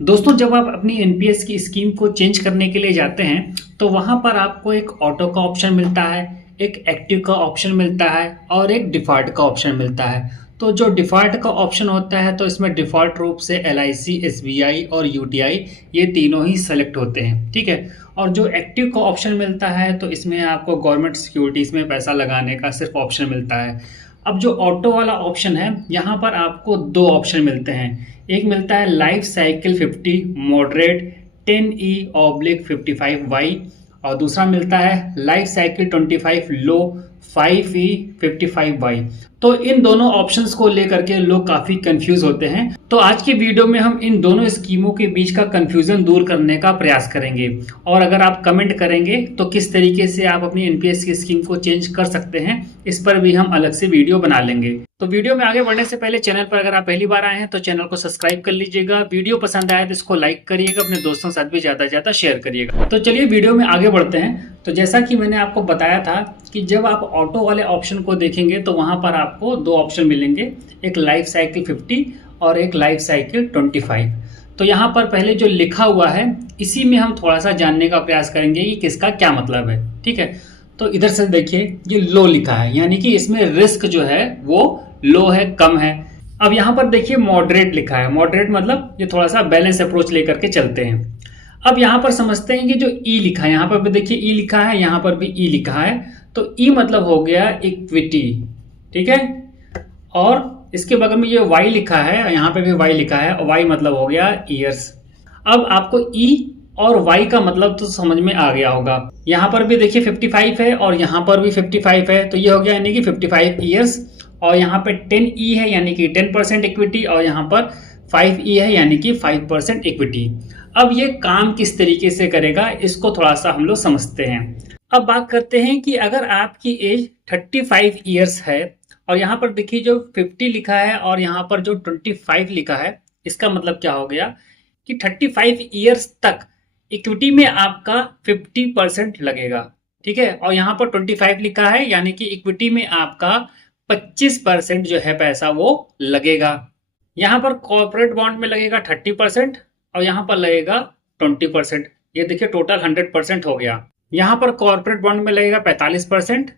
दोस्तों, जब आप अपनी एनपीएस की स्कीम को चेंज करने के लिए जाते हैं तो वहां पर आपको एक ऑटो का ऑप्शन मिलता है, एक एक्टिव का ऑप्शन मिलता है और एक डिफ़ॉल्ट का ऑप्शन मिलता है। तो जो डिफ़ॉल्ट का ऑप्शन होता है तो इसमें डिफ़ॉल्ट रूप से एलआईसी, एसबीआई और यूटीआई ये तीनों ही सेलेक्ट होते हैं, ठीक है। और जो एक्टिव का ऑप्शन मिलता है तो इसमें आपको गवर्नमेंट सिक्योरिटीज़ में पैसा लगाने का सिर्फ ऑप्शन मिलता है। अब जो ऑटो वाला ऑप्शन है यहाँ पर आपको दो ऑप्शन मिलते हैं। एक मिलता है लाइफ साइकिल 50 मॉडरेट 10E/55Y और दूसरा मिलता है लाइफ साइकिल 25 लो 5E/55Y। तो इन दोनों ऑप्शंस को लेकर के लोग काफी कंफ्यूज होते हैं। तो आज की वीडियो में हम इन दोनों स्कीमों के बीच का कंफ्यूजन दूर करने का प्रयास करेंगे और अगर आप कमेंट करेंगे तो किस तरीके से आप अपनी एनपीएस की स्कीम को चेंज कर सकते हैं, इस पर भी हम अलग से वीडियो बना लेंगे। तो वीडियो में आगे बढ़ने से पहले चैनल पर अगर आप पहली बार आए हैं तो चैनल को सब्सक्राइब कर लीजिएगा। वीडियो पसंद आए तो इसको लाइक करिएगा, अपने दोस्तों के साथ भी ज्यादा से ज्यादा शेयर करिएगा। तो चलिए वीडियो में आगे बढ़ते हैं। तो जैसा कि मैंने आपको बताया था कि जब आप ऑटो वाले ऑप्शन को देखेंगे तो वहां पर आपको दो ऑप्शन मिलेंगे, एक लाइफ साइकिल 50 और एक लाइफ साइकिल 25। तो यहाँ पर पहले जो लिखा हुआ है इसी में हम थोड़ा सा जानने का प्रयास करेंगे कि किसका क्या मतलब है, ठीक है। तो इधर से देखिए ये लो लिखा है, यानी कि इसमें रिस्क जो है वो लो है, कम है। अब यहाँ पर देखिए मॉडरेट लिखा है, मॉडरेट मतलब ये थोड़ा सा बैलेंस अप्रोच लेकर के चलते हैं। अब यहाँ पर समझते हैं कि जो ई लिखा है, यहाँ पर भी देखिए ई लिखा है, यहाँ पर भी ई लिखा है। तो ई मतलब हो गया इक्विटी, ठीक है। और इसके बगल में ये वाई लिखा है, यहाँ पे भी वाई लिखा है और वाई मतलब हो गया ईयर्स। अब आपको ई और वाई का मतलब तो समझ में आ गया होगा। यहाँ पर भी देखिए 55 है और यहाँ पर भी 55 है, तो ये हो गया यानी कि 55 ईयर्स। और यहाँ पे 10E है यानी कि 10% इक्विटी और यहाँ पर 5E है यानी कि 5% इक्विटी। अब ये काम किस तरीके से करेगा इसको थोड़ा सा हम लोग समझते हैं। अब बात करते हैं कि अगर आपकी एज 35 ईयर्स है और यहाँ पर देखिए जो 50 लिखा है और यहाँ पर जो 25 लिखा है, इसका मतलब क्या हो गया कि 35 ईयर्स तक इक्विटी में आपका 50% लगेगा, ठीक है। और यहाँ पर 25 लिखा है यानी कि इक्विटी में आपका 25% जो है पैसा वो लगेगा। यहाँ पर कॉर्पोरेट बॉन्ड में लगेगा 30% और यहाँ पर लगेगा 20%। ये देखिए टोटल 100% हो गया। यहाँ पर कॉर्पोरेट बॉन्ड में लगेगा 45%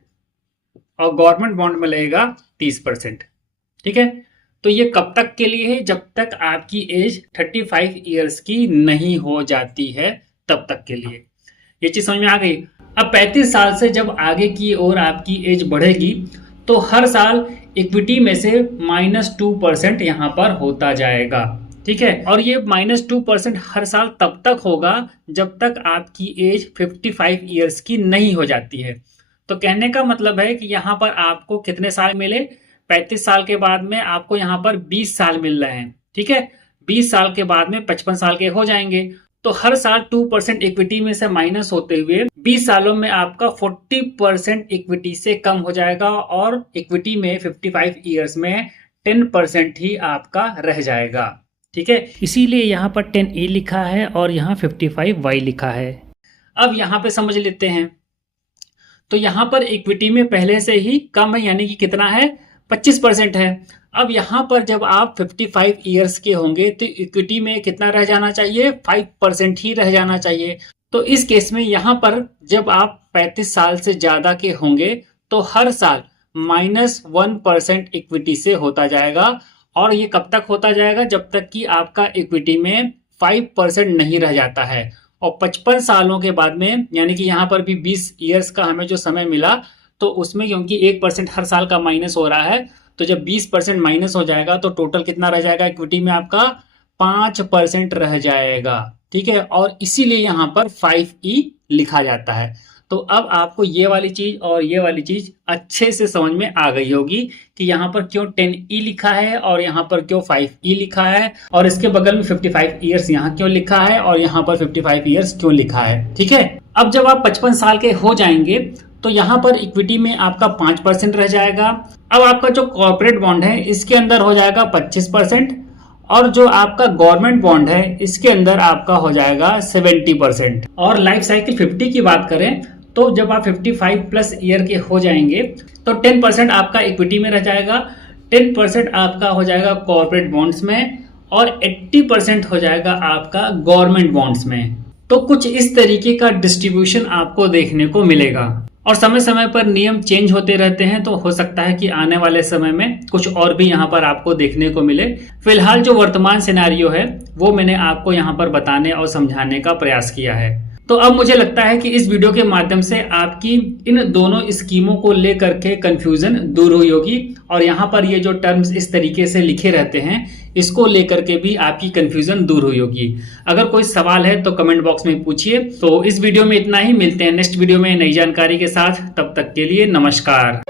और गवर्नमेंट बॉन्ड में लगेगा 30%, ठीक है। तो ये कब तक के लिए है? जब तक आपकी एज 35 ईयर्स की नहीं हो जाती है तब तक के लिए। ये चीज समझ में आ गई। अब 35 साल से जब आगे की ओर आपकी एज बढ़ेगी तो हर साल इक्विटी में से -2% यहाँ पर होता जाएगा, ठीक है। और ये -2% हर साल तब तक होगा जब तक आपकी एज 55 ईयर्स की नहीं हो जाती है। तो कहने का मतलब है कि यहाँ पर आपको कितने साल मिले? 35 साल के बाद में आपको यहाँ पर 20 साल मिल रहे हैं, ठीक है। 20 साल के बाद में 55 साल के हो जाएंगे। तो हर साल 2% इक्विटी में से माइनस होते हुए 20 सालों में आपका 40% इक्विटी से कम हो जाएगा और इक्विटी में 55 ईयर्स में 10% ही आपका रह जाएगा, ठीक है। इसीलिए यहाँ पर 10E लिखा है और यहाँ 55Y लिखा है। अब यहाँ पे समझ लेते हैं। तो यहाँ पर इक्विटी में पहले से ही कम है यानी कि कितना है? 25% है। अब यहाँ पर जब आप 55 ईयर्स के होंगे तो इक्विटी में कितना रह जाना चाहिए? 5% ही रह जाना चाहिए। तो इस केस में यहाँ पर जब आप 35 साल से ज्यादा के होंगे तो हर साल -1% इक्विटी से होता जाएगा। और ये कब तक होता जाएगा? जब तक कि आपका इक्विटी में 5% नहीं रह जाता है। और 55 सालों के बाद में यानी कि यहाँ पर भी 20 ईयर्स का हमें जो समय मिला तो उसमें क्योंकि 1% हर साल का माइनस हो रहा है, तो जब 20% माइनस हो जाएगा तो टोटल कितना रह जाएगा? इक्विटी में आपका 5% रह जाएगा, ठीक है। और इसीलिए यहाँ पर 5E लिखा जाता है। तो अब आपको ये वाली चीज और ये वाली चीज अच्छे से समझ में आ गई होगी कि यहाँ पर क्यों 10E लिखा है और यहाँ पर क्यों 5E लिखा है और इसके बगल में 55 ईयर्स यहाँ क्यों लिखा है और यहाँ पर 55 ईयर्स क्यों लिखा है, ठीक है। अब जब आप 55 साल के हो जाएंगे तो यहाँ पर इक्विटी में आपका 5% रह जाएगा। अब आपका जो कॉर्पोरेट बॉन्ड है इसके अंदर हो जाएगा 25% और जो आपका गवर्नमेंट बॉन्ड है इसके अंदर आपका हो जाएगा 70%। और लाइफ साइकिल 50 की बात करें तो जब आप 55 प्लस ईयर के हो जाएंगे तो 10% आपका इक्विटी में रह जाएगा, 10% आपका हो जाएगा कॉर्पोरेट बॉन्ड्स में और 80% हो जाएगा आपका गवर्नमेंट बॉन्ड्स में। तो कुछ इस तरीके का डिस्ट्रीब्यूशन आपको देखने को मिलेगा और समय समय पर नियम चेंज होते रहते हैं, तो हो सकता है कि आने वाले समय में कुछ और भी यहाँ पर आपको देखने को मिले। फिलहाल जो वर्तमान सिनेरियो है वो मैंने आपको यहाँ पर बताने और समझाने का प्रयास किया है। तो अब मुझे लगता है कि इस वीडियो के माध्यम से आपकी इन दोनों स्कीमों को लेकर के कंफ्यूजन दूर हुई होगी और यहाँ पर ये जो टर्म्स इस तरीके से लिखे रहते हैं इसको लेकर के भी आपकी कंफ्यूजन दूर हुई होगी। अगर कोई सवाल है तो कमेंट बॉक्स में पूछिए। तो इस वीडियो में इतना ही, मिलते हैं नेक्स्ट वीडियो में नई जानकारी के साथ। तब तक के लिए नमस्कार।